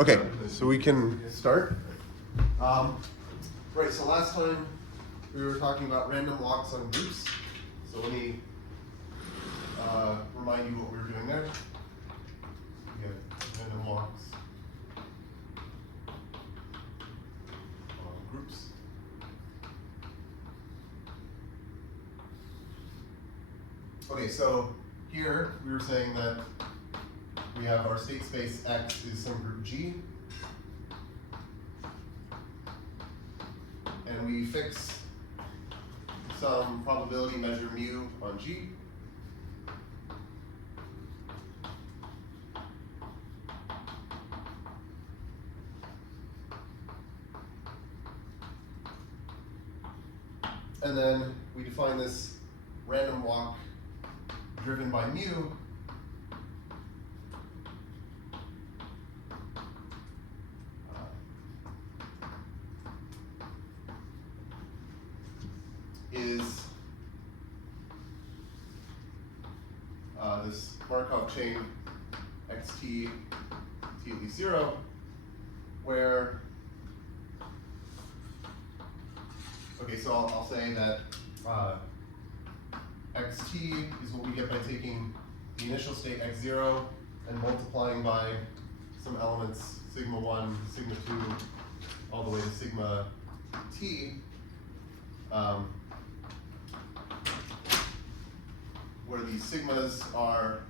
Okay, so we can start. Right, so last time we were talking about random walks on groups. So let me remind you what we were doing there. We have random walks on groups. Okay, so here we were saying that we have our state space X is some group G. And we fix some probability measure mu on G. And then we define this random walk driven by mu is this Markov chain xt t at least 0, where, okay, so I'll say that xt is what we get by taking the initial state x0 and multiplying by some elements sigma 1, sigma 2, all the way to sigma t. Where these sigmas are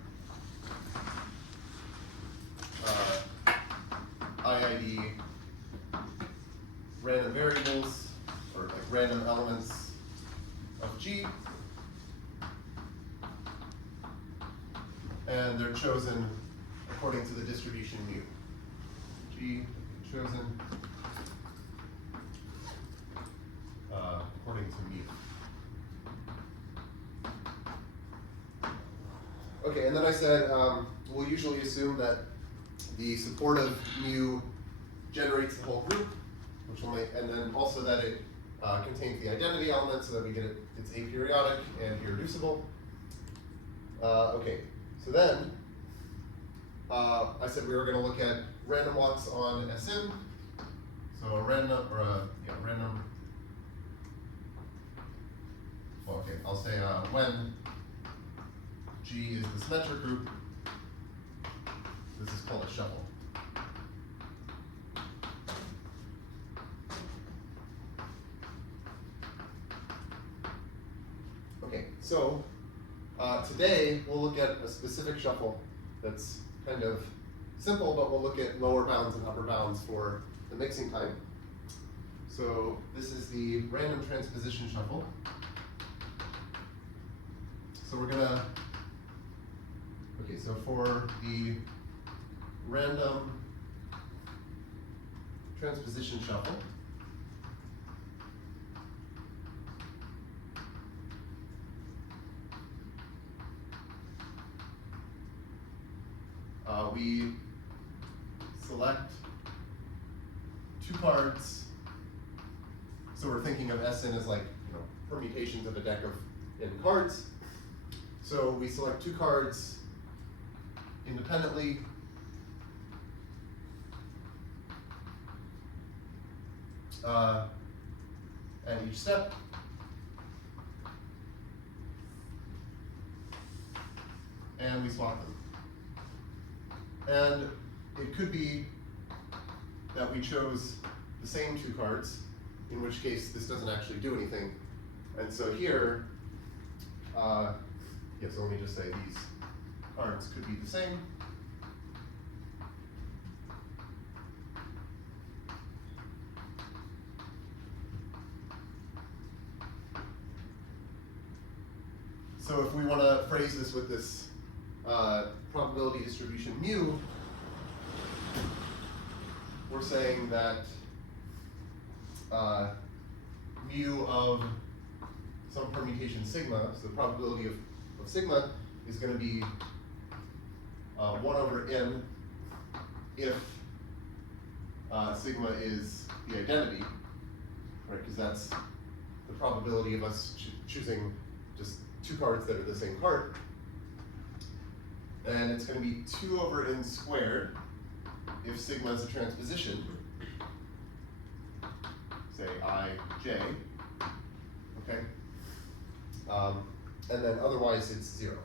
IID random variables, or like random elements of G, and they're chosen according to the distribution mu. G chosen according to mu. Okay, and then I said we'll usually assume that the supportive mu generates the whole group, which will make, and then also that it contains the identity element so that we get it's aperiodic and irreducible. Okay, so then I said we were going to look at random walks on Sn. So a random, or a random. Well, okay, I'll say when G is the symmetric group, this is called a shuffle. Okay, so today we'll look at a specific shuffle that's kind of simple, but we'll look at lower bounds and upper bounds for the mixing time. So this is the random transposition shuffle. So we're gonna, okay, so for the random transposition shuffle, we select two cards. So we're thinking of Sn as like, permutations of a deck of n cards. So we select two cards independently. At each step. And we swap them. And it could be that we chose the same two cards, in which case this doesn't actually do anything. And so here, yes, so let me just say these cards could be the same. So if we want to phrase this with this probability distribution mu, we're saying that mu of some permutation sigma, so the probability of sigma is going to be 1 over n if sigma is the identity, right? Because that's the probability of us choosing just two cards that are the same card. And it's going to be 2 over n squared if sigma is a transposition, say I, j, okay? And then otherwise it's 0.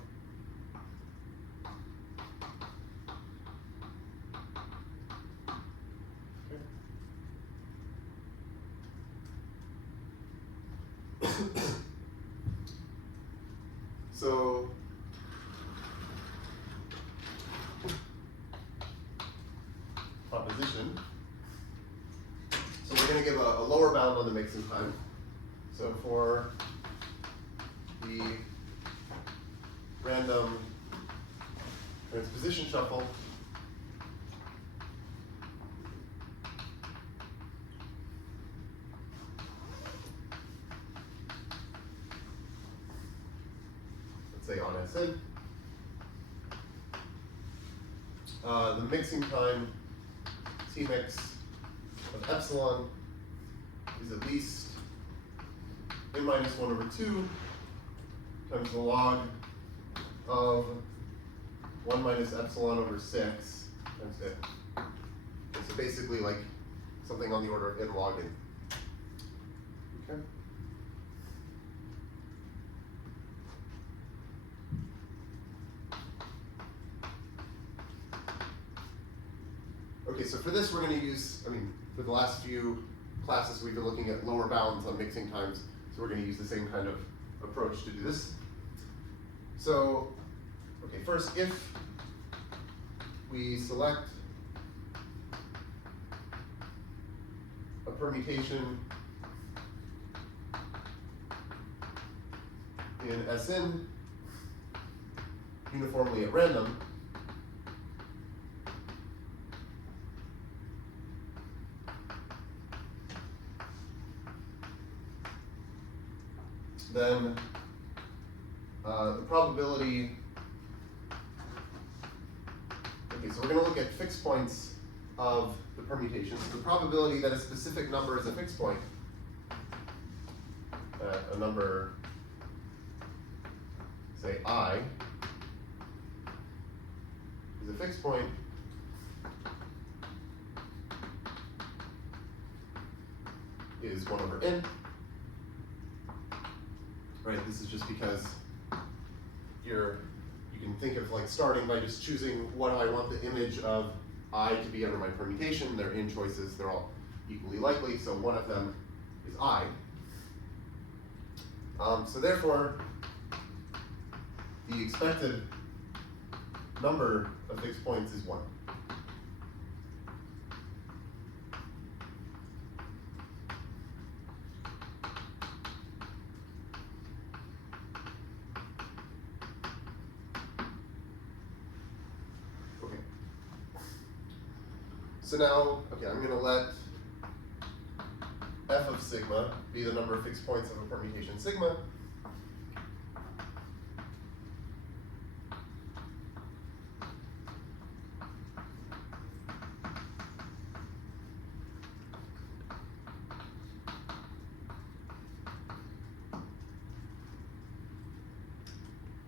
So proposition. So we're going to give a lower bound on the mixing time. So for the random transposition shuffle, let's say on Sn, the mixing time T mix of epsilon is at least n minus 1 over 2 times the log of 1 minus epsilon over 6 times n. And so basically like something on the order of n log n. Okay. Okay, so for this we're going to use, for the last few classes we've been looking at lower bounds on mixing times, so we're going to use the same kind of approach to do this. So, okay, first if we select a permutation in Sn uniformly at random, then the probability, okay, so we're going to look at fixed points of the permutations. The probability that a specific number is a fixed point, a number, say I, is a fixed point, is 1 over n. Right, this is just because you can think of like starting by just choosing what I want the image of I to be under my permutation. They're n choices, they're all equally likely, so one of them is I. So therefore, the expected number of fixed points is 1. So now, okay, I'm going to let f of sigma be the number of fixed points of a permutation sigma.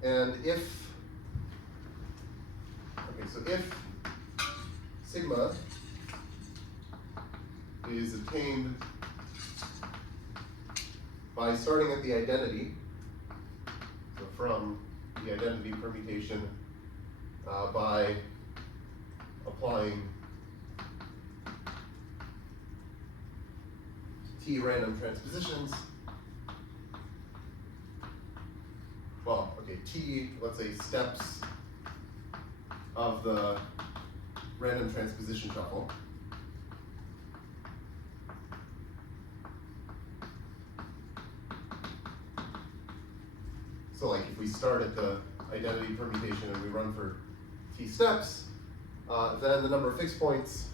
And if, okay, so if sigma is obtained by starting at the identity, so from the identity permutation by applying T random transpositions, well, okay, T, let's say steps of the random transposition shuffle. So like if we start at the identity permutation and we run for T steps, then the number of fixed points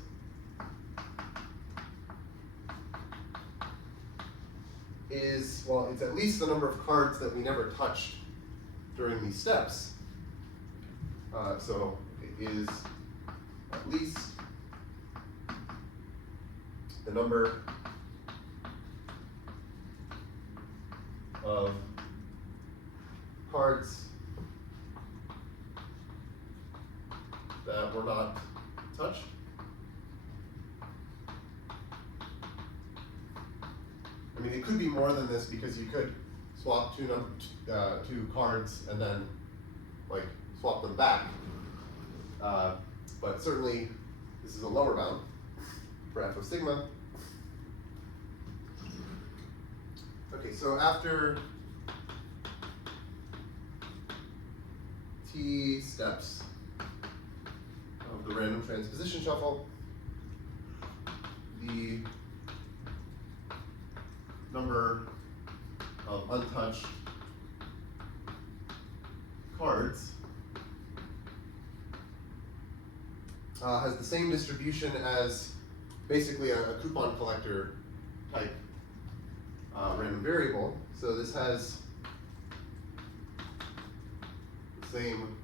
is, well, it's at least the number of cards that we never touched during these steps. So it is at least the number of cards that were not touched. mean, it could be more than this because you could swap two cards and then like swap them back. But certainly this is a lower bound for f of sigma. Okay, so after t steps of the random transposition shuffle, the number of untouched cards has the same distribution as basically a coupon collector type random variable. So this has the same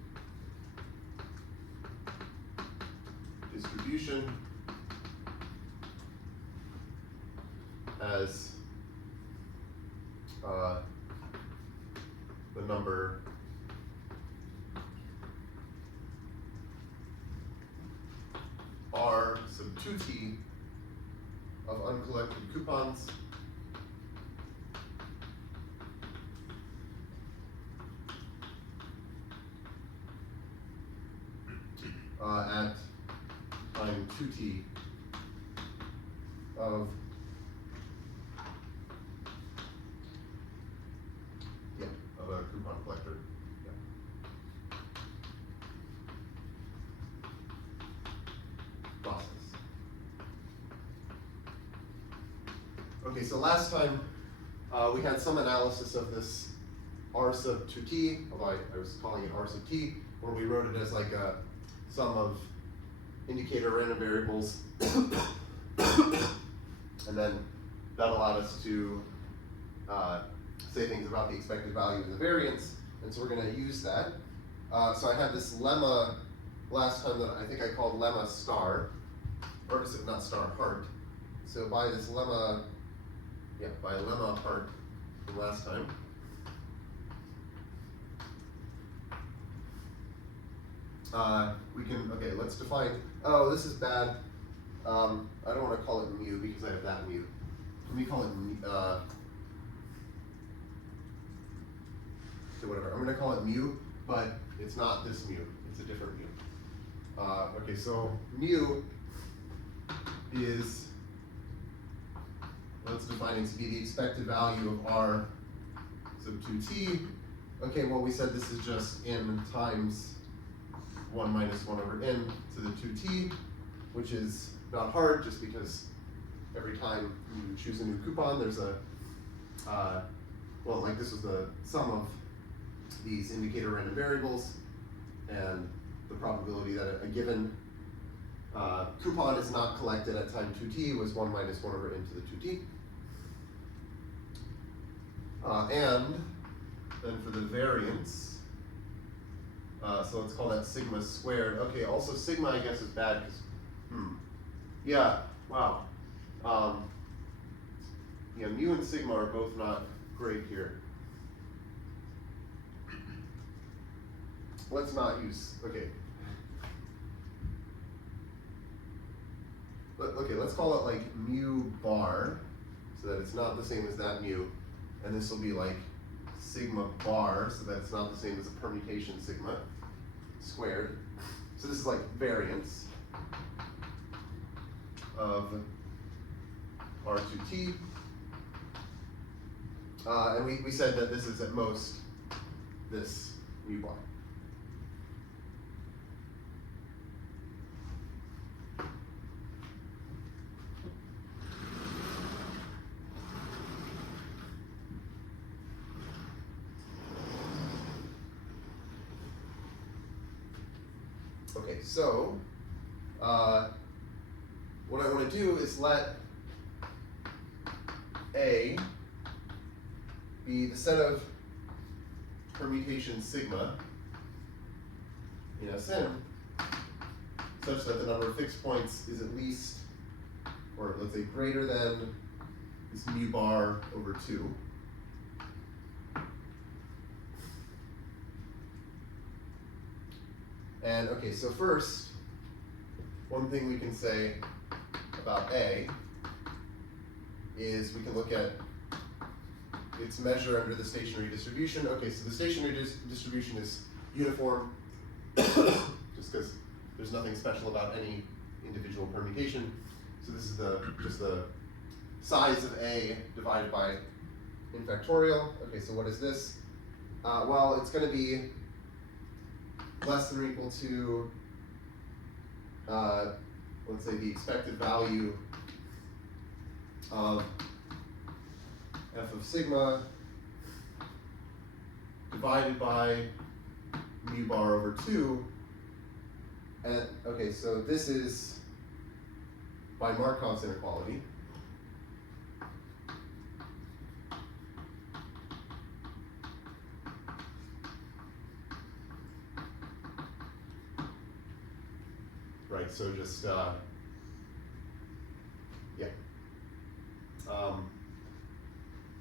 distribution as the number R sub 2t of uncollected coupons at time 2t of a coupon collector. Process. Okay, so last time we had some analysis of this R sub 2t, although I was calling it R sub t, where we wrote it as like a sum of indicator random variables, and then that allowed us to say things about the expected value and the variance, and so we're going to use that. So I had this lemma last time that I think I called lemma star, or is it not star, heart. So by this lemma, by lemma heart from last time. We can, okay, let's define, oh, this is bad. I don't want to call it mu because I have that mu. Let me call it, so whatever, I'm going to call it mu, but it's not this mu, it's a different mu. Okay, so mu is, let's define it to be the expected value of R sub 2t. Okay, well we said this is just n times 1 minus 1 over n to the 2t, which is not hard just because every time you choose a new coupon, there's a, well, like this was the sum of these indicator random variables, and the probability that a given coupon is not collected at time 2t was 1 minus 1 over n to the 2t. And then for the variance, so let's call that sigma squared. Okay, also sigma I guess is bad because, yeah, wow. Yeah, mu and sigma are both not great here. Let's not use, okay. Okay, let's call it like mu bar, so that it's not the same as that mu. And this will be like sigma bar, so that it's not the same as a permutation sigma squared. So this is like variance of R2t. And we said that this is at most this mu bar. Okay, so what I want to do is let A be the set of permutation sigma in Sn such that the number of fixed points is at least, or let's say greater than this mu bar over 2. And okay, so first, one thing we can say about A is we can look at its measure under the stationary distribution. Okay, so the stationary distribution is uniform, just because there's nothing special about any individual permutation. So this is just the size of A divided by in factorial. Okay, so what is this? Well, it's going to be less than or equal to, let's say, the expected value of f of sigma divided by mu bar over 2. And okay, so this is by Markov's inequality. Right, so just, yeah.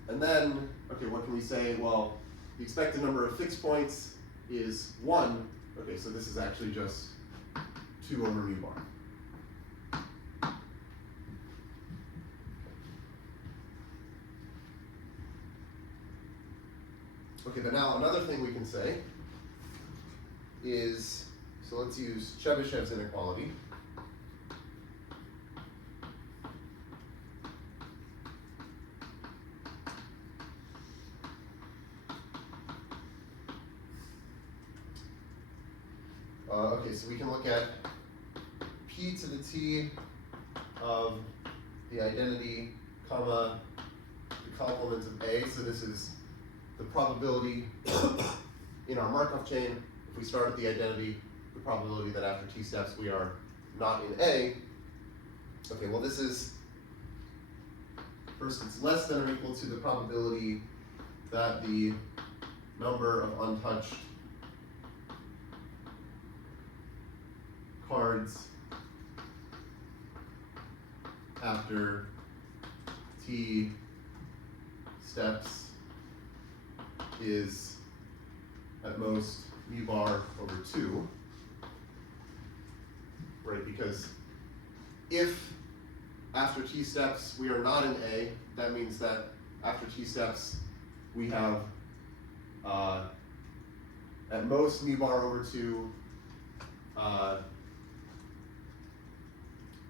And then, okay, what can we say? Well, the expected number of fixed points is 1. Okay, so this is actually just 2 over mu bar. Okay, but now another thing we can say is, so let's use Chebyshev's inequality. Okay, so we can look at p to the t of the identity, comma, the complement of A. So this is the probability in our Markov chain. If we start at the identity, the probability that after t steps we are not in A. Okay, well this is, first it's less than or equal to the probability that the number of untouched cards after t steps is at most mu bar over 2, right? Because if after t steps we are not in A, that means that after t steps we have at most mu bar over 2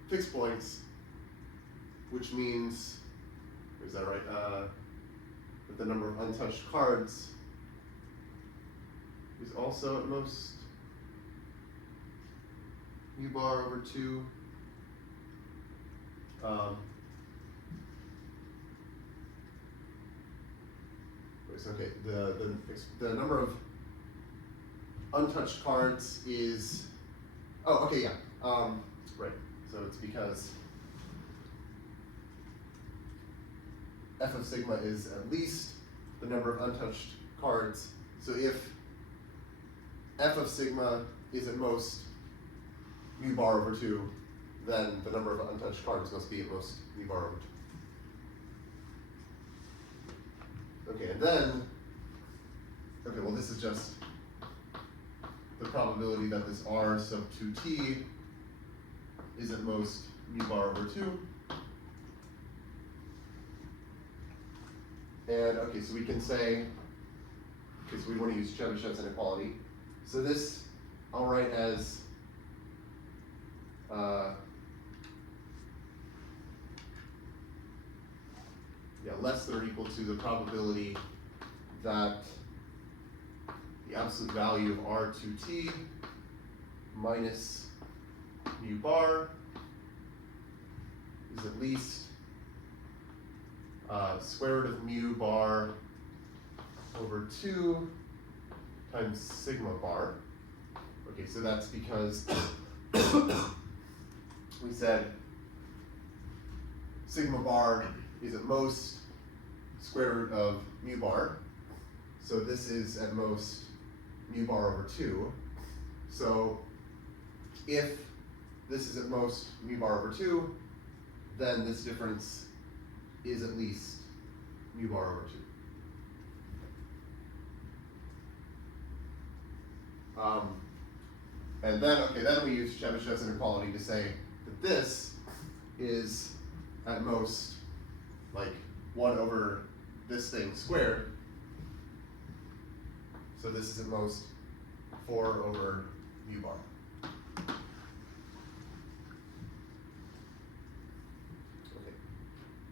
fixed points, which means, is that right? That the number of untouched cards is also at most mu bar over 2. Okay, the number of untouched cards is, oh, okay, yeah, right. So it's because f of sigma is at least the number of untouched cards. So if f of sigma is at most mu bar over 2, then the number of untouched cards must be at most mu bar over 2. Okay, and then, okay, well this is just the probability that this r sub 2t is at most mu bar over 2. And okay, so we can say, okay, so we want to use Chebyshev's inequality. So this I'll write as less than or equal to the probability that the absolute value of r2t minus mu bar is at least square root of mu bar over 2 times sigma bar. Okay, so that's because we said sigma bar is at most square root of mu bar. So this is at most mu bar over 2. So if this is at most mu bar over 2, then this difference is at least mu bar over 2. And then, okay, then we use Chebyshev's inequality to say that this is at most like 1 over this thing squared. So this is at most 4 over mu bar.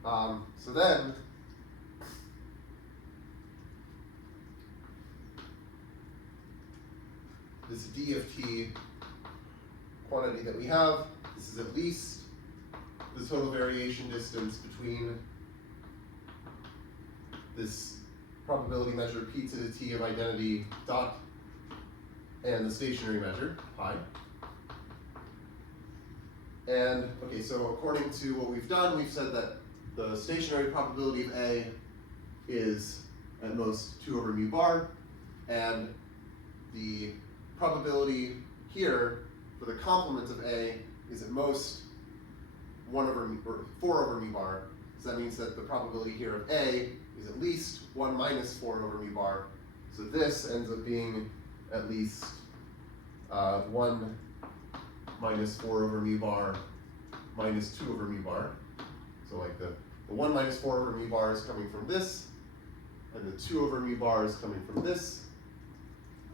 Okay. So then, this d of t quantity that we have, this is at least the total variation distance between this probability measure p to the t of identity dot and the stationary measure, pi. And, okay, so according to what we've done, we've said that the stationary probability of A is at most 2 over mu bar, and the probability here for the complement of A is at most 1 over mu, or 4 over mu bar. So that means that the probability here of A is at least 1 minus 4 over mu bar. So this ends up being at least 1 minus 4 over mu bar minus 2 over mu bar. So like the 1 minus 4 over mu bar is coming from this, and the 2 over mu bar is coming from this.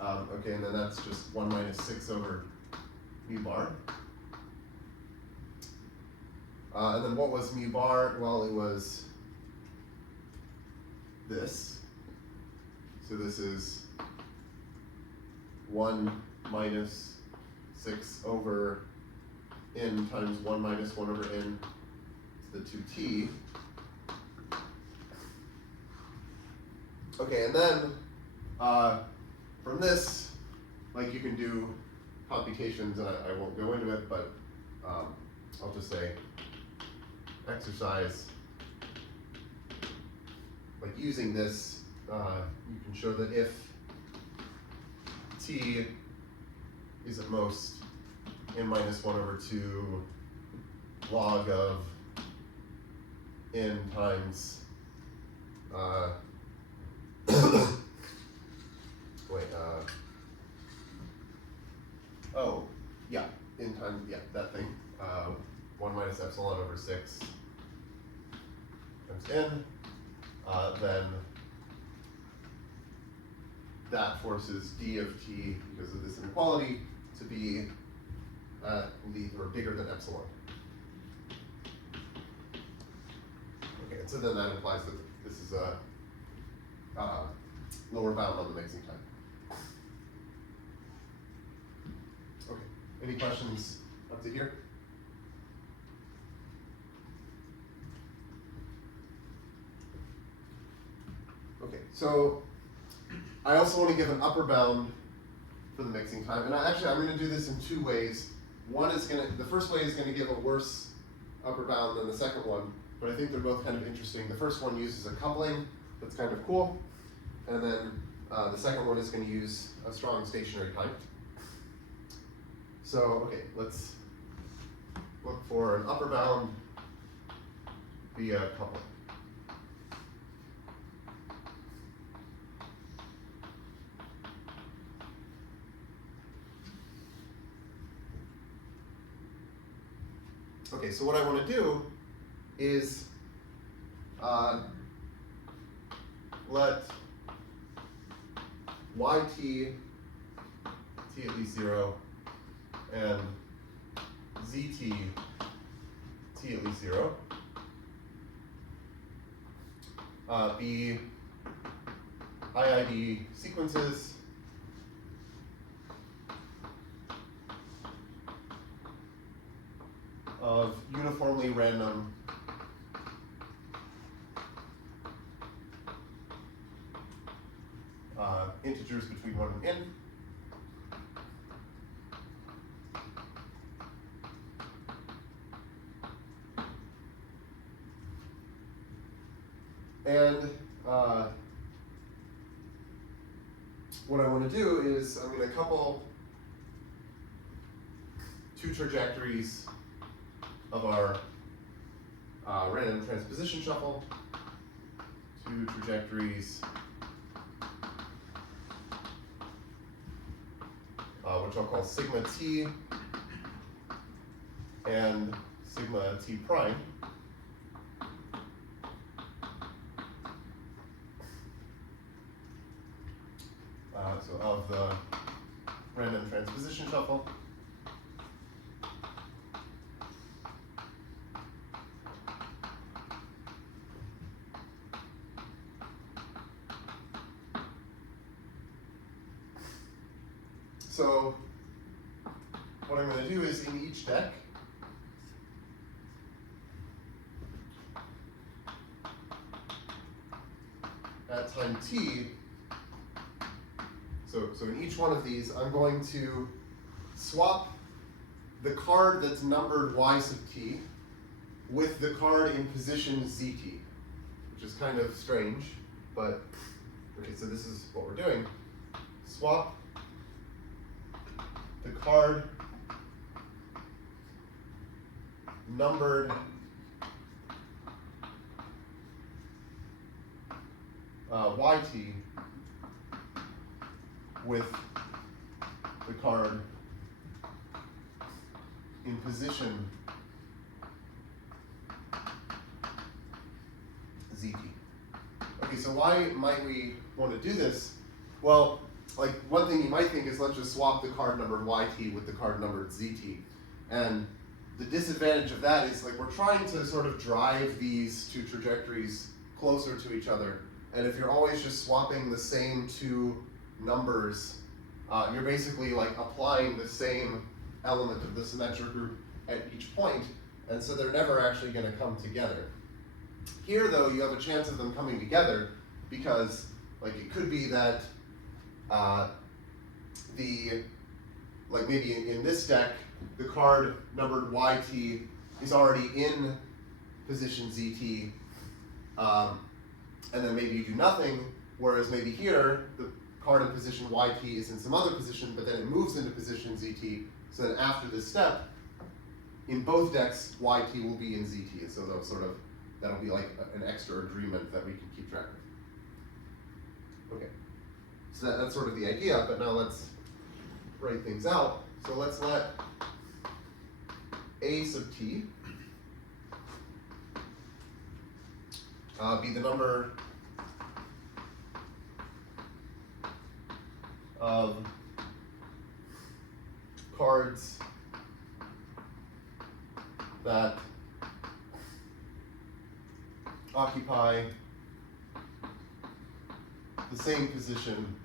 Okay, and then that's just 1 minus 6 over mu bar. And then what was mu bar? Well, it was this. So this is 1 minus 6 over n times 1 minus 1 over n to the 2t. Okay, and then from this, like, you can do computations, and I won't go into it, but I'll just say exercise. Like, using this, you can show that if t is at most n minus 1 over 2 log of n times oh, yeah, n times, yeah, that thing, 1 minus epsilon over 6 times n, then that forces d of t, because of this inequality, to be or bigger than epsilon. Okay, and so then that implies that this is a lower bound on the mixing time. Okay, any questions up to here? Okay, so I also want to give an upper bound for the mixing time, and I'm going to do this in 2 ways. One is the first way is going to give a worse upper bound than the second one, but I think they're both kind of interesting. The first one uses a coupling that's kind of cool, and then the second one is going to use a strong stationary type. So, okay, let's look for an upper bound via coupling. Okay, so what I want to do is let yt t at least 0 and zt t at least 0 be IID sequences of uniformly random integers between 1 and n. And what I want to do is I'm going to couple 2 trajectories of our random transposition shuffle, 2 trajectories which I'll call sigma t and sigma t prime. so of the random transposition shuffle. So what I'm going to do is in each deck, at time t, so in each one of these, I'm going to swap the card that's numbered y sub t with the card in position zt, which is kind of strange, but okay, so this is what we're doing. Swap the card numbered yt with the card in position zt. Okay, so why might we want to do this? Well, like one thing you might think is let's just swap the card numbered yt with the card numbered zt. And the disadvantage of that is like we're trying to sort of drive these two trajectories closer to each other. And if you're always just swapping the same two numbers, you're basically like applying the same element of the symmetric group at each point, and so they're never actually going to come together. Here, though, you have a chance of them coming together because, like, it could be that like maybe in this deck, the card numbered yt is already in position zt, and then maybe you do nothing, whereas maybe here, the card in position yt is in some other position, but then it moves into position zt, so then after this step, in both decks, yt will be in zt, and so that'll be like an extra agreement that we can keep track of. Okay, so that's sort of the idea, but now let's write things out. So let's let a sub t be the number of cards that occupy the same position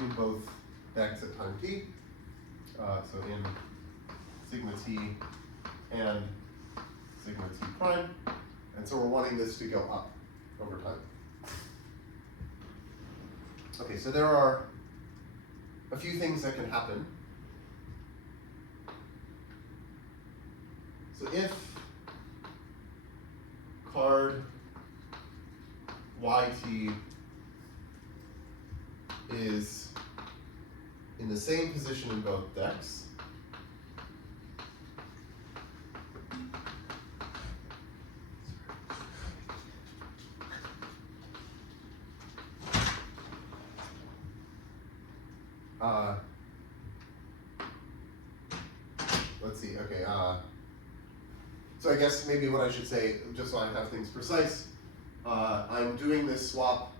in both decks at time t, so in sigma t and sigma t prime, and so we're wanting this to go up over time. Okay, so there are a few things that can happen. So if card yt is in the same position in both decks, let's see, okay, so I guess maybe what I should say, just so I have things precise, I'm doing this swap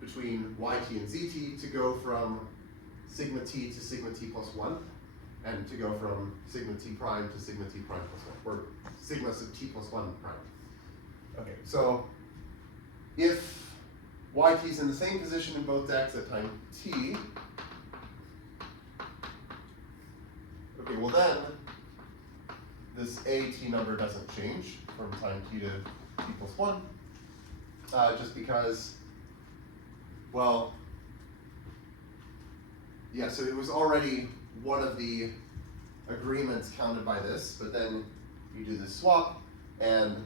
between yt and zt to go from sigma t to sigma t plus 1, and to go from sigma t prime to sigma t prime plus 1, or sigma sub t plus 1 prime. Okay, so if yt is in the same position in both decks at time t, okay, well then, this at number doesn't change from time t to t plus 1, just because, well, yeah, so it was already one of the agreements counted by this, but then you do this swap, and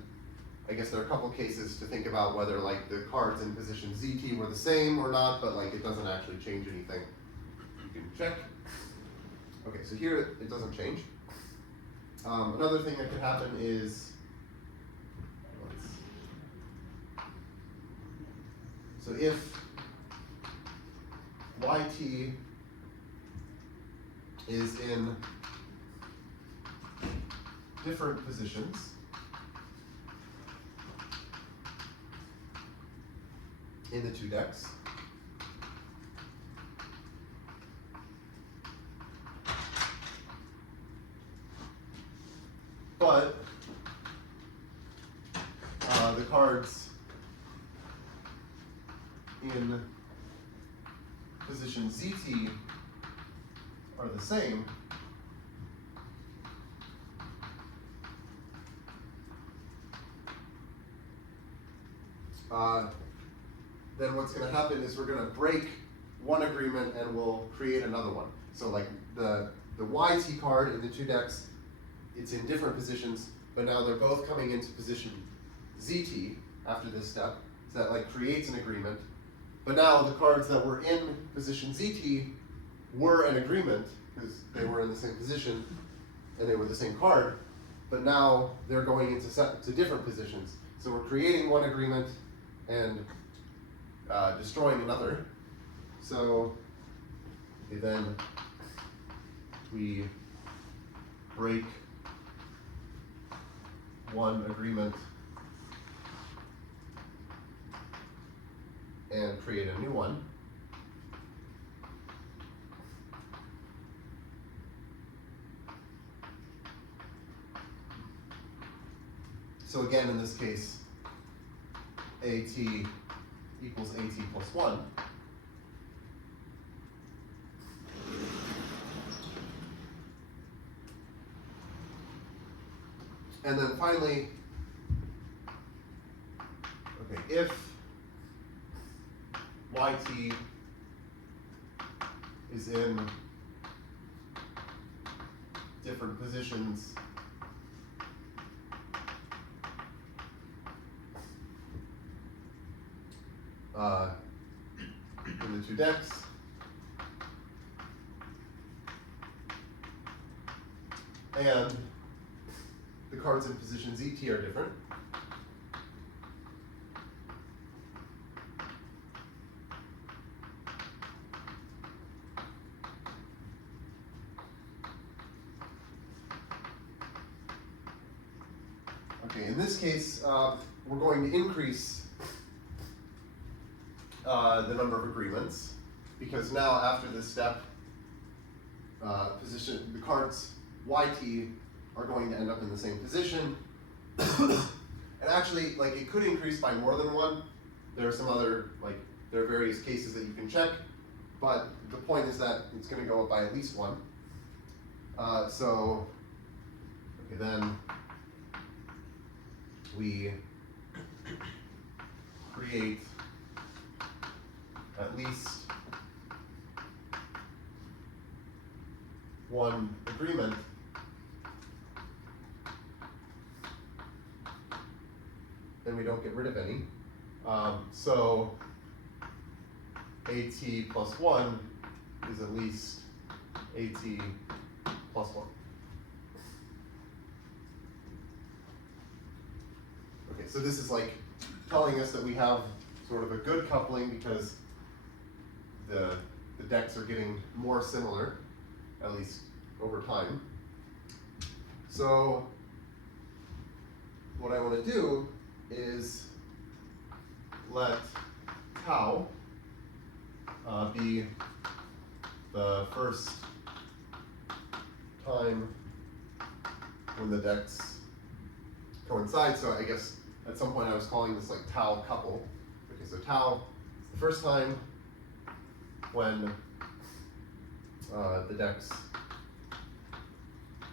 I guess there are a couple cases to think about whether like the cards in position zt were the same or not, but like it doesn't actually change anything. You can check. Okay, so here it doesn't change. Another thing that could happen is, so if yt is in different positions in the two decks. But the cards in position ZT are the same. Then what's going to happen is we're going to break one agreement and we'll create another one. So like the YT card in the two decks, it's in different positions, but now they're both coming into position ZT after this step. So that like creates an agreement. But now the cards that were in position ZT were an agreement because they were in the same position and they were the same card. But now they're going into to different positions. So we're creating one agreement and destroying another. So then we break one agreement and create a new one. So again, in this case, AT equals AT plus 1. And then finally, okay, if YT is in different positions in the two decks, and the cards in position ZT are different, okay, in this case, we're going to increase the number of agreements, because now after this step, the cards YT are going to end up in the same position. And actually, like, it could increase by more than one. There are some other, like, there are various cases that you can check, but the point is that it's going to go up by at least one. So, okay, then we create at least one agreement and we don't get rid of any. So AT plus 1 is at least AT plus 1. Okay, so this is like telling us that we have sort of a good coupling because the decks are getting more similar, at least over time. So what I want to do is let tau be the first time when the decks coincide. So I guess at some point I was calling this like tau couple. Okay, so tau is the first time when the decks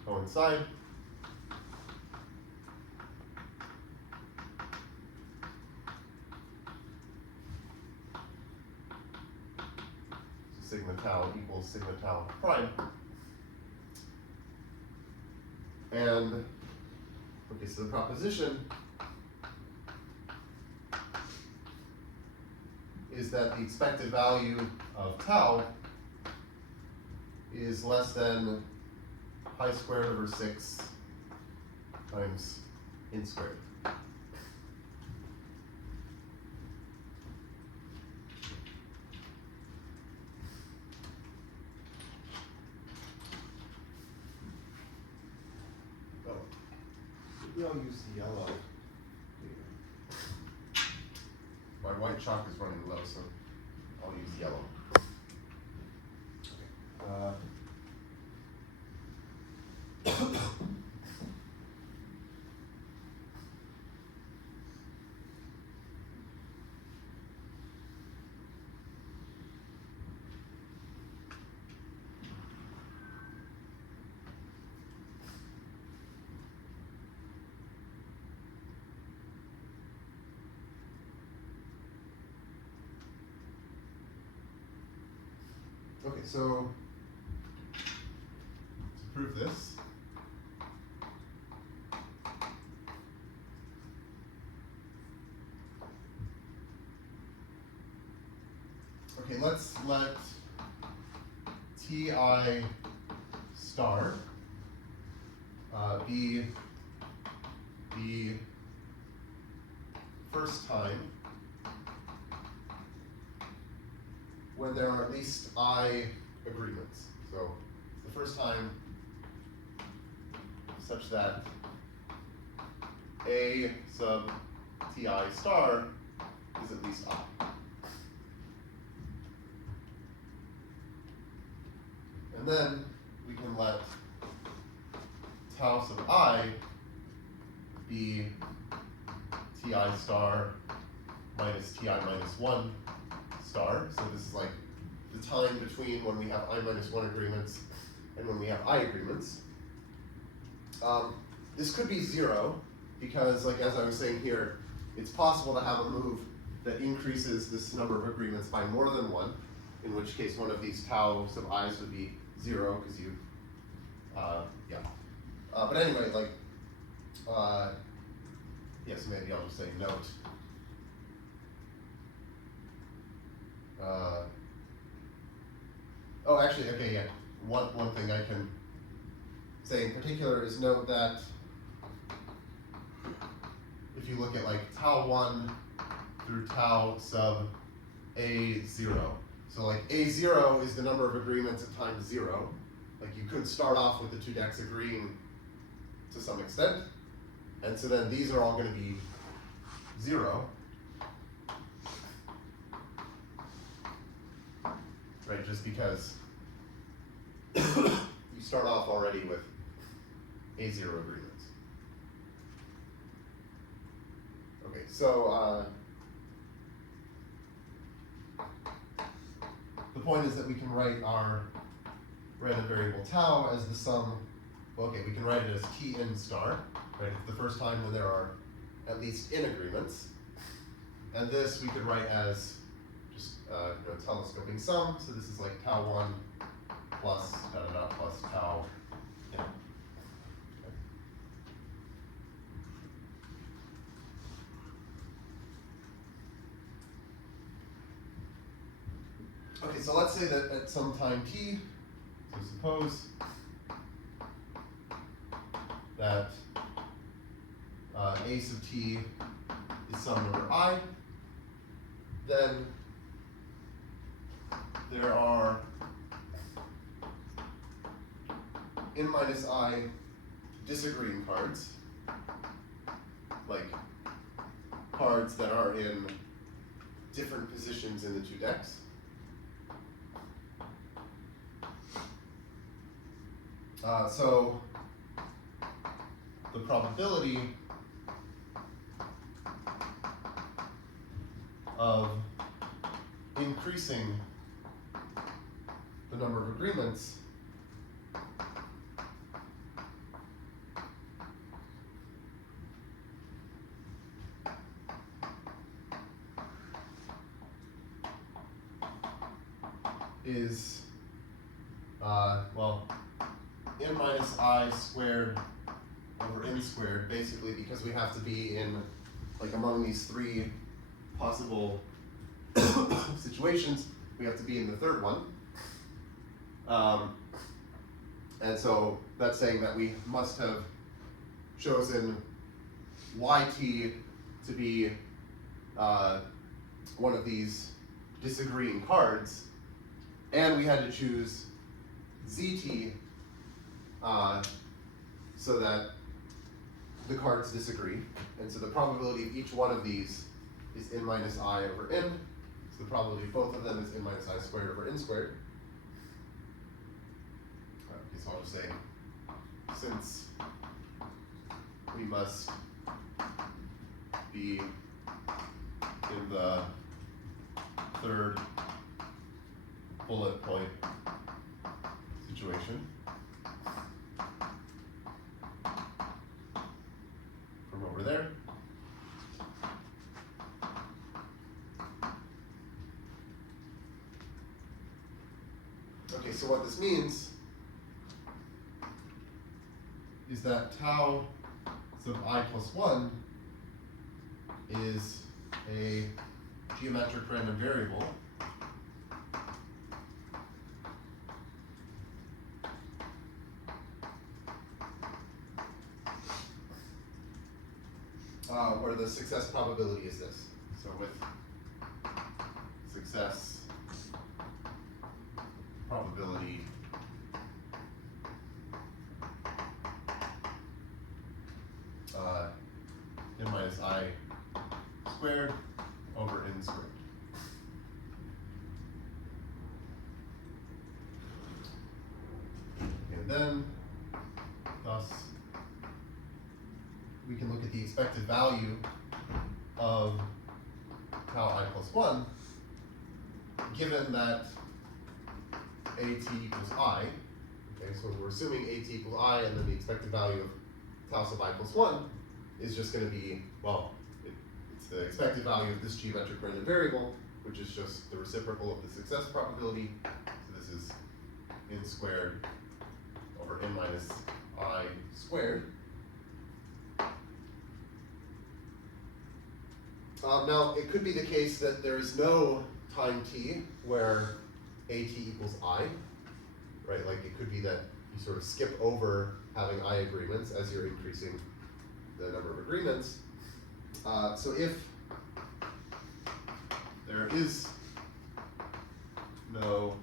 coincide. So sigma tau equals sigma tau prime. And okay, so the proposition is that the expected value of tau is less than pi squared over 6 times n squared. Oh, maybe I'll use the yellow. my white chalk is running low, so I'll use yellow. Okay, so to prove this, okay, let's let Ti star be the first time when there are at least I agreements. So the first time such that A sub Ti star is at least I. And then we can let tau sub I be Ti star minus Ti minus 1 star. So this is like the time between when we have I minus 1 agreements and when we have I agreements. This could be 0 because, like as I was saying here, it's possible to have a move that increases this number of agreements by more than 1, in which case one of these tau sub i's would be 0 because you, but anyway, like, yes, maybe I'll just say note. Oh, actually, okay, yeah. One thing I can say in particular is note that if you look at like tau 1 through tau sub A0, so like A0 is the number of agreements at time 0. Like you could start off with the two decks agreeing to some extent, and so then these are all going to be 0. Right, just because you start off already with A0 agreements. Okay, so the point is that we can write our random variable tau as the sum, well, okay, we can write it as T in star, right? It's the first time when there are at least in agreements. And this we could write as just telescoping sum. So this is like tau 1 plus da da da plus tau n. Okay, so let's say that at some time t, so suppose that a sub t is some number I, then there are n minus I disagreeing cards, like cards that are in different positions in the two decks. So the probability of increasing the number of agreements is, well, n minus I squared over n squared, basically because we have to be in, like among these three possible situations, we have to be in the third one. And so that's saying that we must have chosen yt to be one of these disagreeing cards, and we had to choose zt so that the cards disagree. And so the probability of each one of these is n minus I over n. So the probability of both of them is n minus I squared over n squared. Okay, so I'll just say, since we must be in the third bullet point situation from over there. Okay, so what this means is that tau sub I plus 1 is a geometric random variable where the success probability is this. So with success probability n minus I squared over n squared. And then, thus, we can look at the expected value of tau I plus 1, given that at equals I. Okay, so we're assuming at equals I, and then the expected value of tau sub I plus 1 is just going to be, well, it's the expected value of this geometric random variable, which is just the reciprocal of the success probability. So this is n squared over n minus I squared. Now, it could be the case that there is no time t where at equals I, right? Like it could be that you sort of skip over having I agreements as you're increasing the number of agreements. So if there is no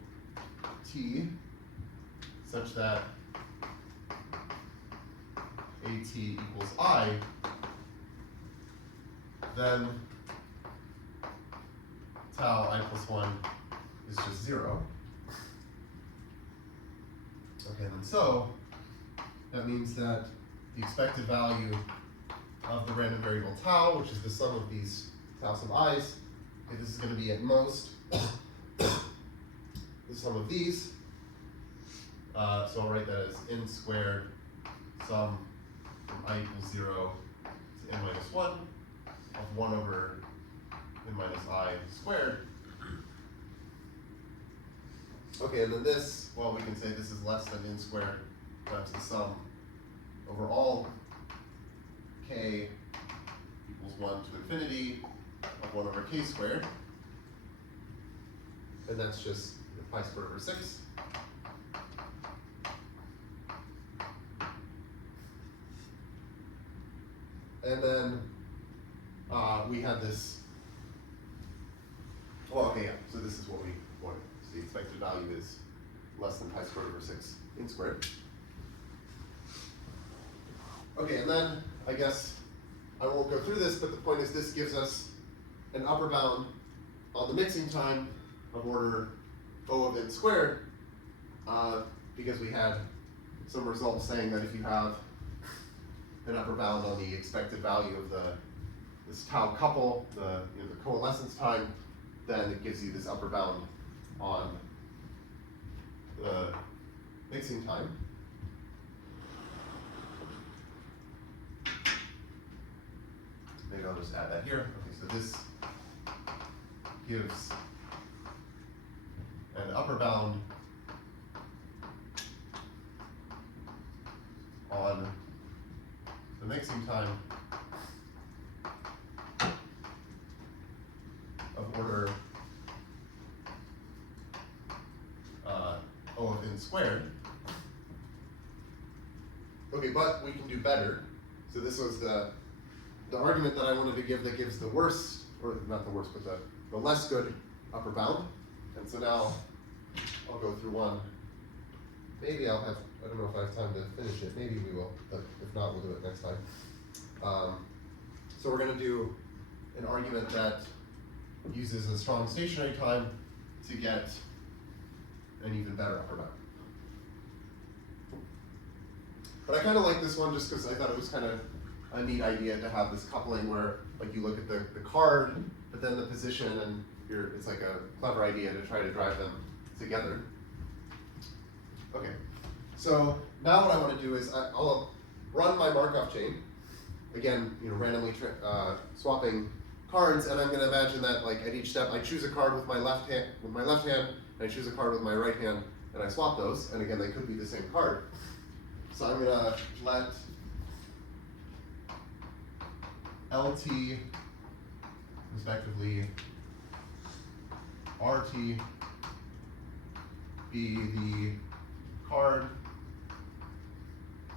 t such that at equals I, then tau I plus 1 is just 0. Okay, and so that means that the expected value of the random variable tau, which is the sum of these tau sub i's, okay, this is going to be at most the sum of these. So I'll write that as n squared sum from I equals 0 to n minus 1 of 1 over n minus I squared. Okay, and then this, well, we can say this is less than n squared times the sum over all k equals 1 to infinity of 1 over k squared. And that's just pi squared over 6. And then we have this, well, okay, yeah, so this is what we want. So the expected value is less than pi squared over 6 n squared. Okay, and then I guess I won't go through this, but the point is this gives us an upper bound on the mixing time of order O of n squared, because we had some results saying that if you have an upper bound on the expected value of this tau couple, the coalescence time, then it gives you this upper bound on the mixing time. Maybe I'll just add that here. Okay, so this gives an upper bound on the mixing time of order O of n squared. Okay, but we can do better. So this was the argument that I wanted to give that gives the worst, or not the worst, but the less good upper bound. And so now I'll go through one. Maybe I'll have, I don't know if I have time to finish it. Maybe we will, but if not, we'll do it next time. So we're going to do an argument that uses a strong stationary time to get an even better upper bound. But I kind of like this one just because I thought it was kind of a neat idea to have this coupling where like you look at the card, but then the position, and it's like a clever idea to try to drive them together. Okay, so now what I want to do is I'll run my Markov chain. Again, randomly swapping cards, and I'm going to imagine that like at each step I choose a card with my left hand, and I choose a card with my right hand, and I swap those. And again, they could be the same card. So I'm going to let LT, respectively, RT be the card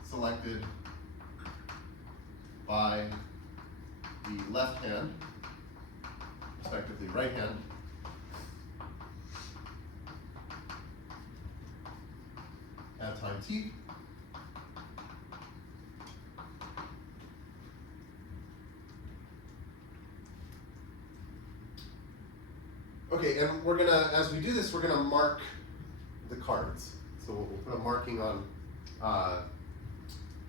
selected by the left hand, respectively right hand, at time t. Okay, and we're gonna, as we do this, we're gonna mark the cards. So we'll put a marking on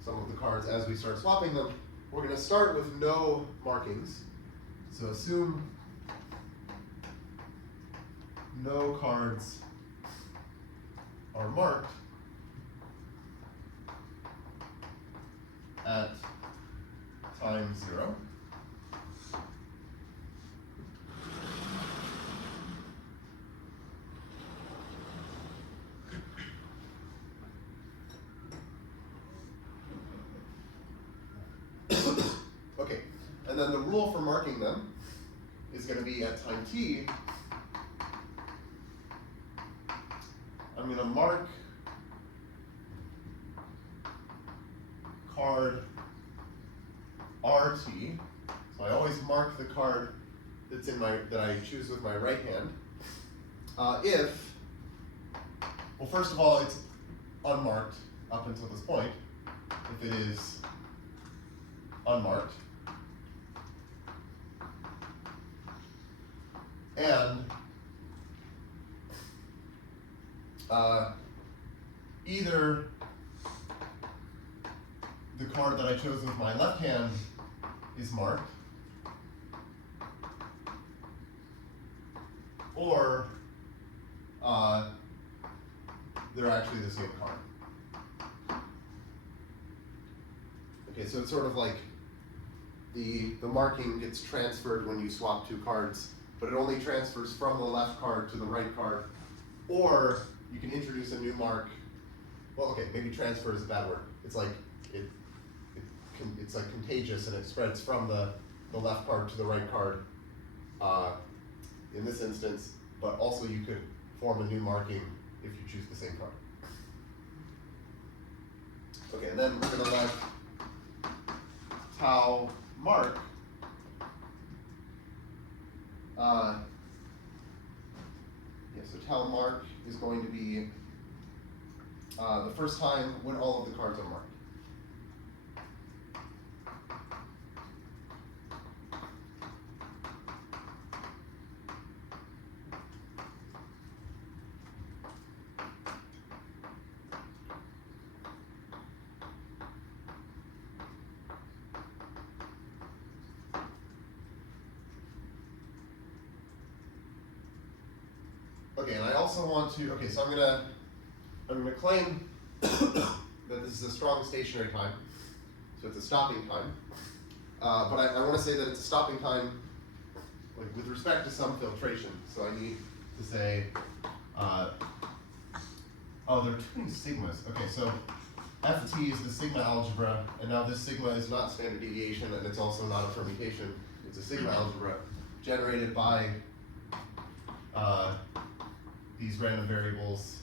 some of the cards as we start swapping them. We're gonna start with no markings. So assume no cards are marked at time 0. Okay, and then the rule for marking them is going to be at time t, I'm going to mark card RT. So I always mark the card that I choose with my right hand. If, well, first of all, it's unmarked up until this point. If it is unmarked, and either the card that I chose with my left hand is marked, or they're actually the same card. Okay, so it's sort of like the marking gets transferred when you swap two cards, but it only transfers from the left card to the right card, or you can introduce a new mark. Well, okay, maybe transfer is a bad word. It's like it's like contagious, and it spreads from the left card to the right card in this instance, but also you could form a new marking if you choose the same card. Okay, and then we're going to let tau mark so tau mark is going to be the first time when all of the cards are marked. Okay, and I also want to, okay, so I'm gonna claim that this is a strong stationary time, so it's a stopping time. But I want to say that it's a stopping time like with respect to some filtration. So I need to say, oh, there are too many sigmas. Okay, so Ft is the sigma algebra, and now this sigma is not standard deviation, and it's also not a permutation. It's a sigma algebra generated by these random variables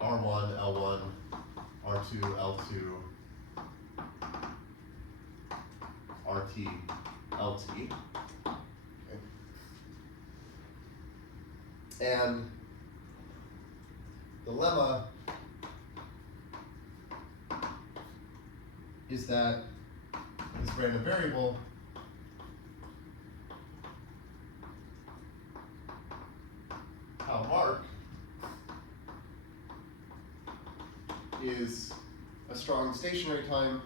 R1, L1, R2, L2, RT, LT. Okay. And the lemma is that this random variable is a strong stationary time.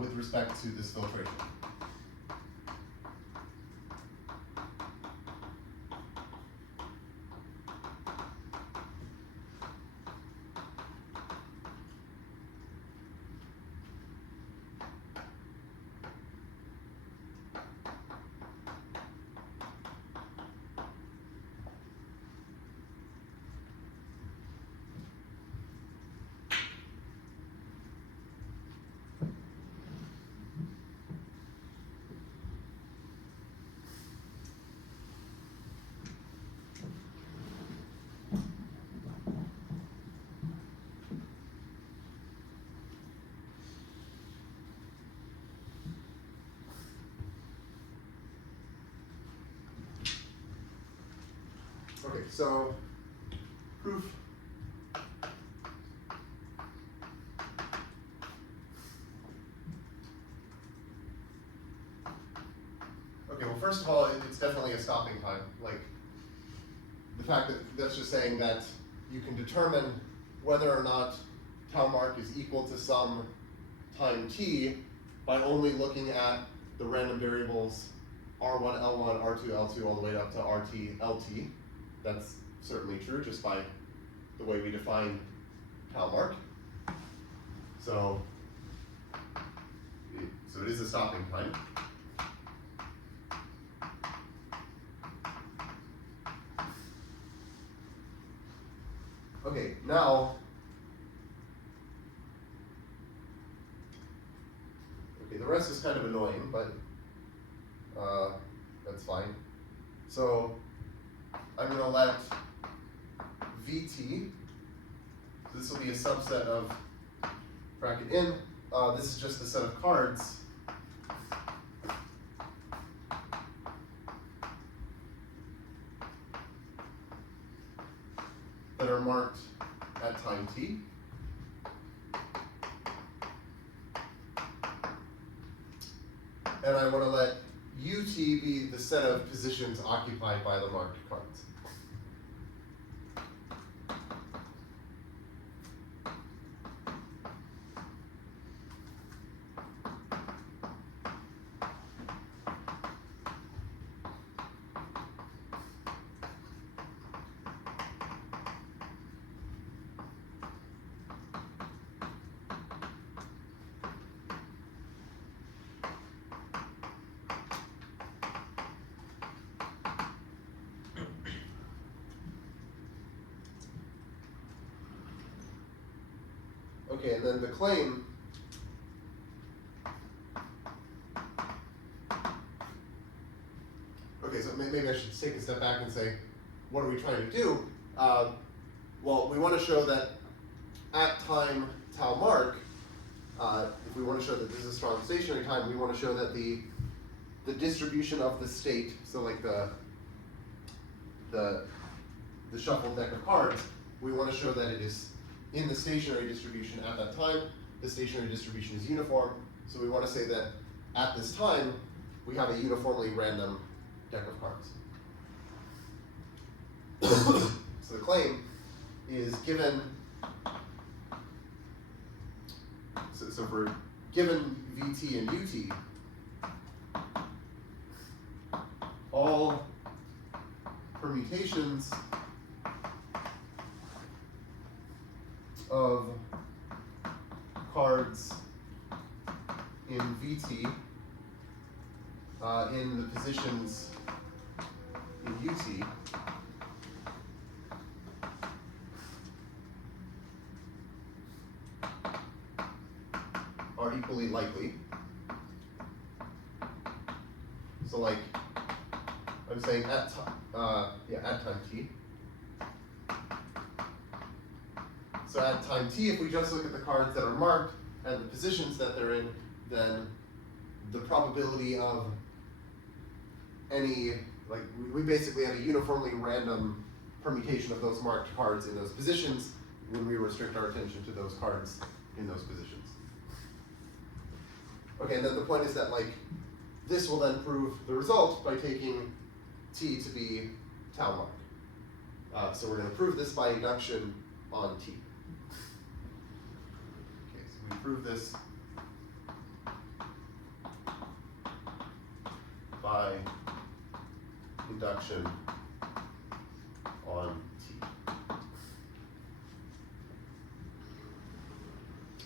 With respect to this filtration. Okay, so proof. Okay, well, first of all, it's definitely a stopping time. Like, the fact that that's just saying that you can determine whether or not tau mark is equal to some time t by only looking at the random variables r1, L1, R2, L2, all the way up to RT, LT. That's certainly true just by the way we define tau mark. So it is a stopping time. Okay, now, okay, the rest is kind of annoying, but that's fine. So I'm going to let VT, so this will be a subset of bracket in, this is just a set of cards that are marked at time t. And I want to let UT be the set of positions occupied by the marked cards. Okay, and then the claim okay, so maybe I should take a step back and say, what are we trying to do? Well, we want to show that at time tau mark, if we want to show that this is a strong stationary time, we want to show that the distribution of the state, so like the shuffled deck of cards, we want to show that it is in the stationary distribution at that time. The stationary distribution is uniform, so we want to say that at this time, we have a uniformly random deck of cards. So the claim is given, so for given VT and UT, all permutations of cards in VT in the positions in UT are equally likely. So like I'm saying at time t. So at time t, if we just look at the cards that are marked and the positions that they're in, then the probability of any, like we basically have a uniformly random permutation of those marked cards in those positions when we restrict our attention to those cards in those positions. Okay, and then the point is that like this will then prove the result by taking t to be tau mark. So we're going to prove this by induction on t. Okay, so we prove this by induction on t.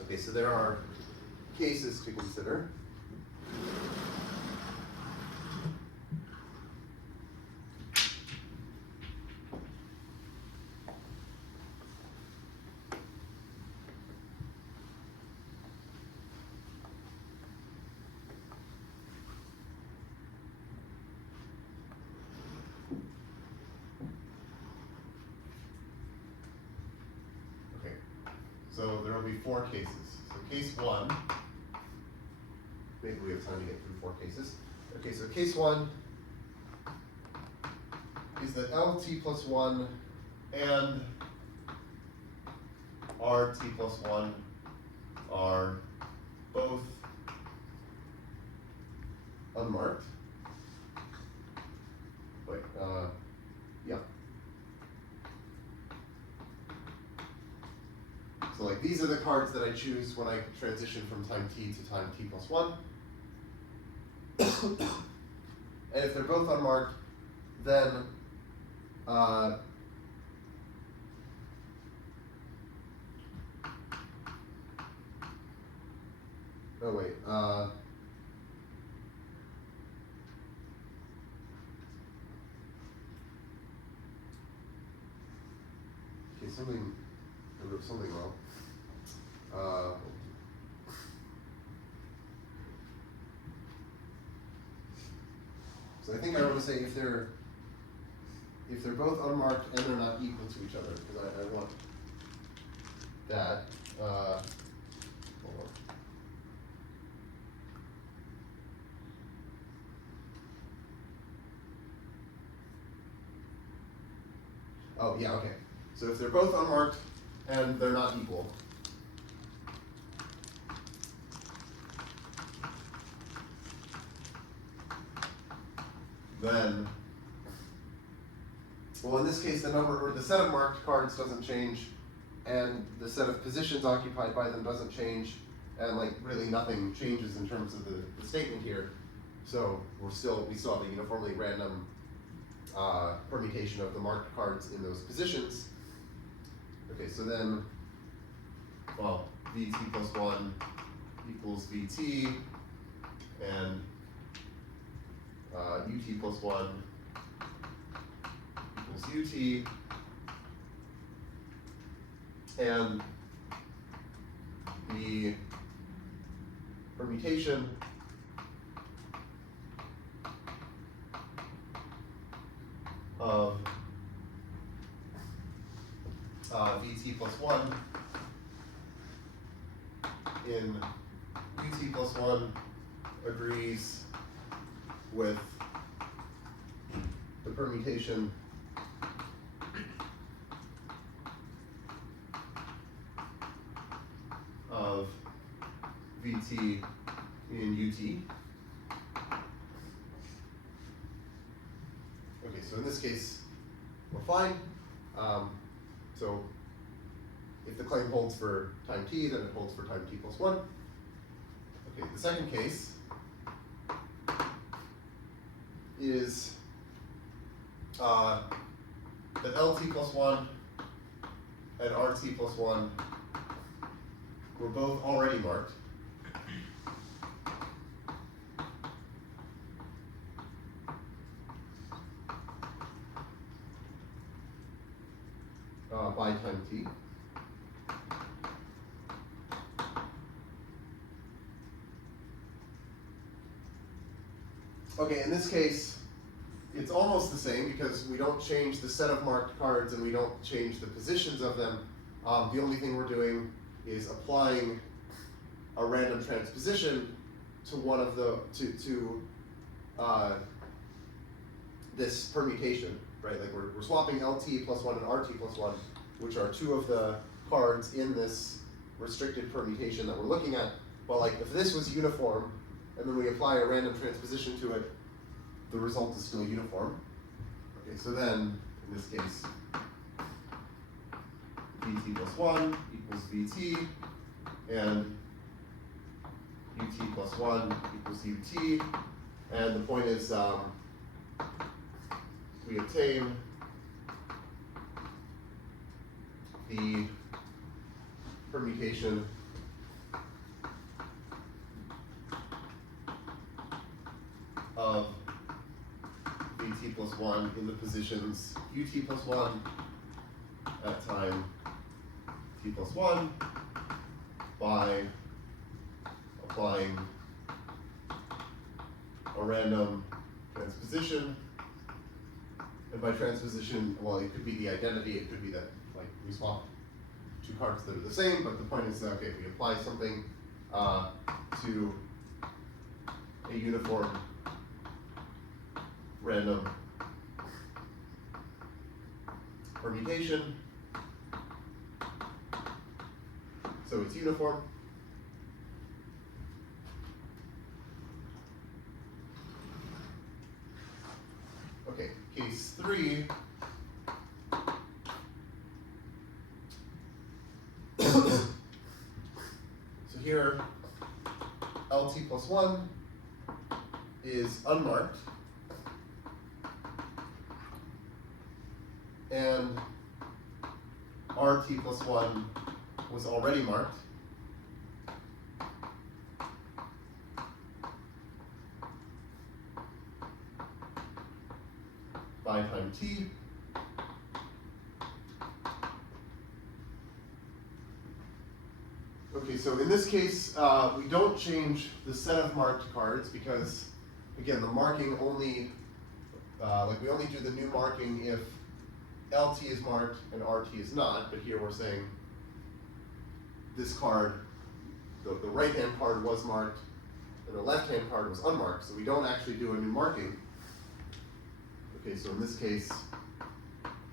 Okay, so there are cases to consider. So there will be 4 cases. So case 1, maybe we have time to get through 4 cases. Okay, so case 1 is that LT plus 1 and RT plus 1 are both unmarked. Wait, yeah. So like these are the cards that I choose when I transition from time t to time t plus 1. And if they're both unmarked, then oh wait, okay, I wrote something wrong. So I think I want to say if they're both unmarked and they're not equal to each other, because I want that. Hold on. Oh yeah, okay. So if they're both unmarked and they're not equal, then, well, in this case, the number or the set of marked cards doesn't change, and the set of positions occupied by them doesn't change, and like really nothing changes in terms of the statement here. So we still have a uniformly random permutation of the marked cards in those positions. Okay, so then, well, Vt plus 1 equals Vt, and Ut plus 1 equals Ut, and the permutation of Vt plus 1 in Ut plus 1 agrees with the permutation of Vt in Ut. Okay, so in this case, we're fine. So if the claim holds for time t, then it holds for time t plus 1. Okay, the second case is that LT plus 1 and RT plus 1 were both already marked. By time t. Okay, in this case, it's almost the same because we don't change the set of marked cards and we don't change the positions of them. The only thing we're doing is applying a random transposition to one of the this permutation, right? Like we're swapping LT plus 1 and RT plus 1, which are 2 of the cards in this restricted permutation that we're looking at. Well, like if this was uniform, and then we apply a random transposition to it, the result is still uniform. Okay, so then, in this case, vt plus 1 equals vt, and ut plus 1 equals ut, and the point is we obtain the permutation of vt plus 1 in the positions ut plus 1 at time t plus 1 by applying a random transposition. And by transposition, well, it could be the identity, it could be that like we swap two cards that are the same, but the point is that, okay, if we apply something to a uniform random permutation, so it's uniform. Okay, case 3. So here, LT plus 1 is unmarked, and RT plus 1 was already marked. By time t. Okay, so in this case, we don't change the set of marked cards because, again, the marking only, we only do the new marking if LT is marked and RT is not, but here we're saying this card, the right-hand card was marked and the left-hand card was unmarked, so we don't actually do a new marking. Okay, so in this case,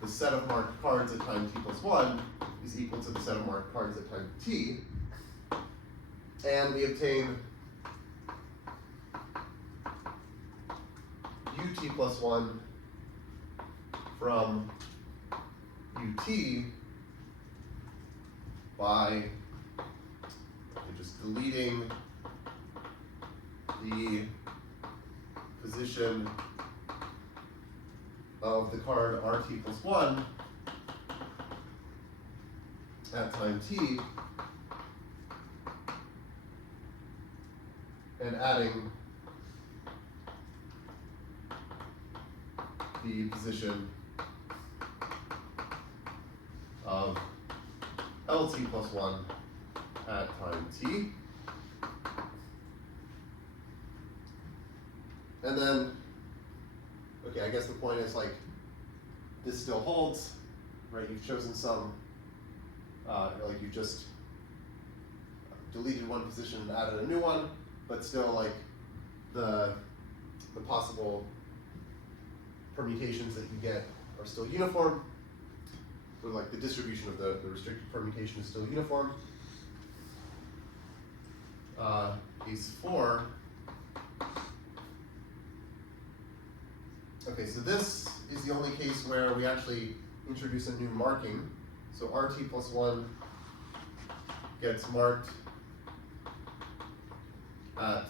the set of marked cards at time t plus 1 is equal to the set of marked cards at time t, and we obtain ut plus 1 from ut by just deleting the position of the card RT plus 1 at time t, and adding the position of LT plus 1 at time t. And then, okay, I guess the point is like, this still holds, right? You've chosen some, like you just deleted one position and added a new one, but still like the possible permutations that you get are still uniform. So like the distribution of the restricted permutation is still uniform. Case 4. Okay, so this is the only case where we actually introduce a new marking. So RT plus 1 gets marked at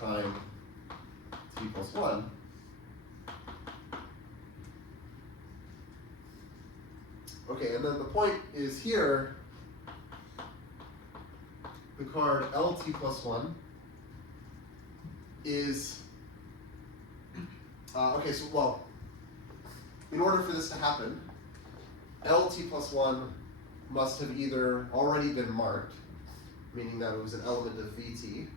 time t plus 1. Okay, and then the point is here, the card LT plus 1 is, okay, so well, in order for this to happen, LT plus 1 must have either already been marked, meaning that it was an element of VT,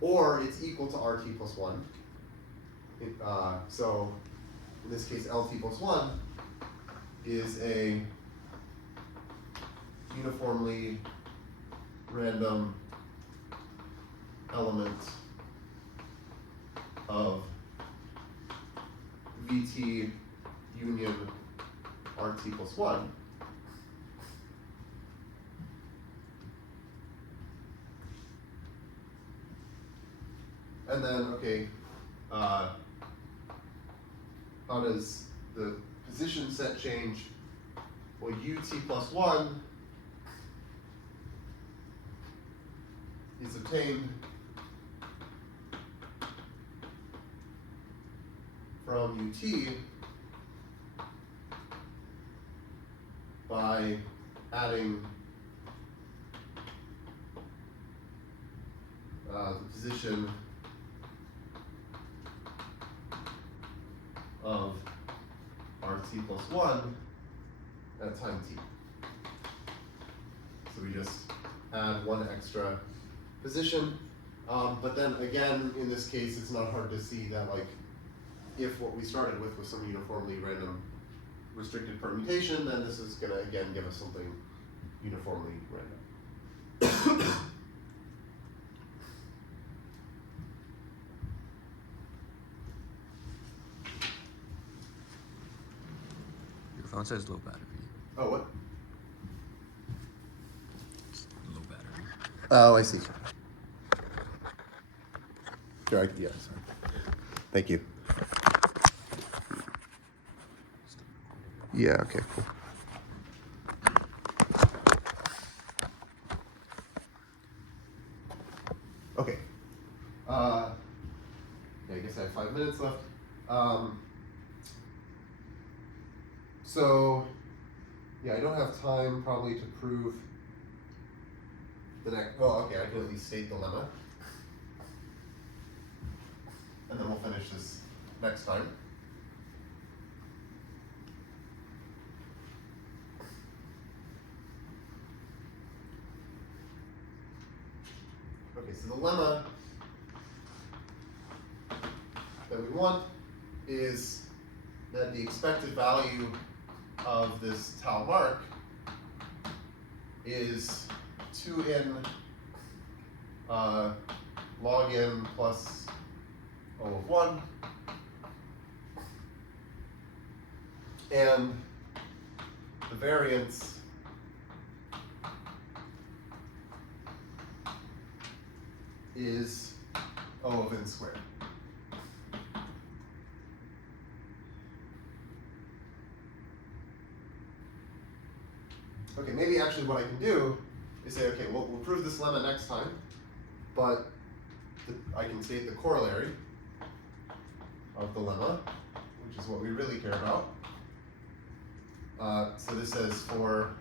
or it's equal to RT plus 1. So in this case, LT plus 1 is a uniformly random element of VT union RT plus 1. And then, okay, how does the position set change? Well, ut plus 1 is obtained from ut by adding the position of rt plus 1 at time t. So we just add one extra position. But then again, in this case, it's not hard to see that, like, if what we started with was some uniformly random restricted permutation, then this is going to again give us something uniformly random. Your phone says low battery. Oh, what? Low battery. Oh, I see. Sure, yeah, sorry. Thank you. Yeah, okay, cool. Okay. Yeah, I guess I have 5 minutes left. So, yeah, I don't have time probably to prove the next, well, okay, I can at least state the lemma. And then we'll finish this next time. Okay, so the lemma that we want is that the expected value of this tau mark is 2n log n plus O of 1, and the variance is O of n squared. Okay, maybe actually what I can do is say, okay, we'll prove this lemma next time, but I can state the corollary of the lemma, which is what we really care about. So this says for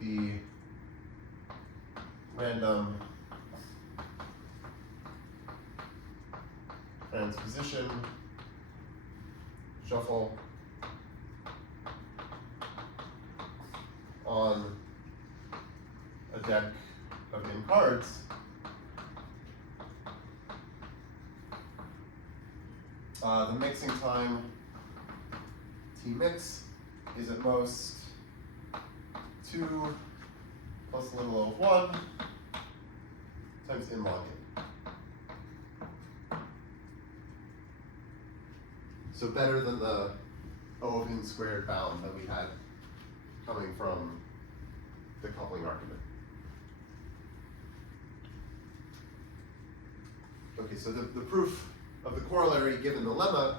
the random transposition shuffle on a deck of n cards, the mixing time T mix is at most 2 plus a little O of 1 times n log n. So better than the O of n squared bound that we had coming from the coupling argument. Okay, so the proof of the corollary given the lemma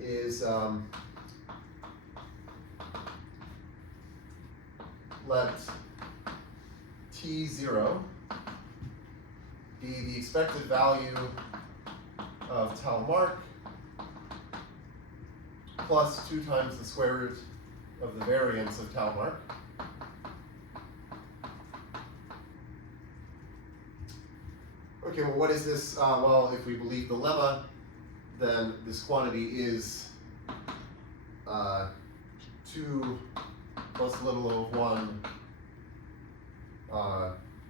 is let T0 be the expected value of tau mark plus 2 times the square root of the variance of tau mark. Okay, well, what is this? Well, if we believe the lemma, then this quantity is 2 plus little o of 1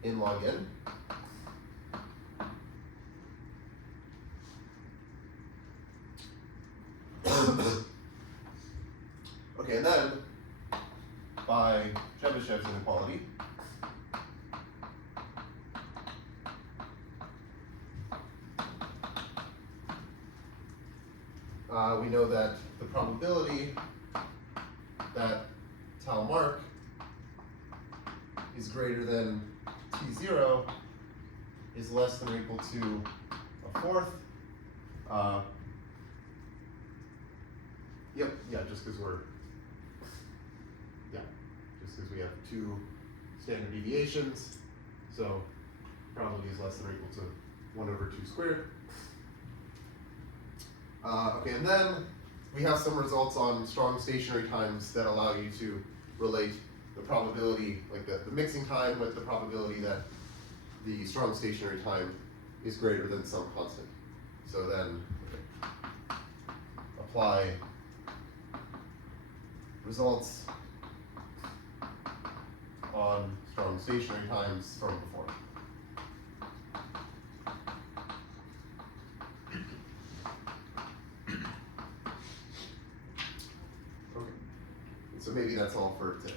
in log n. Okay, and then by Chebyshev's inequality, we know that the probability that tau mark is greater than T0 is less than or equal to fourth. Yep, yeah, just because we have two standard deviations, so probability is less than or equal to 1 over 2 squared. Okay, and then we have some results on strong stationary times that allow you to relate the probability, like the mixing time, with the probability that the strong stationary time is greater than some constant. So then apply results on strong stationary times from before. Okay, so maybe that's all for today.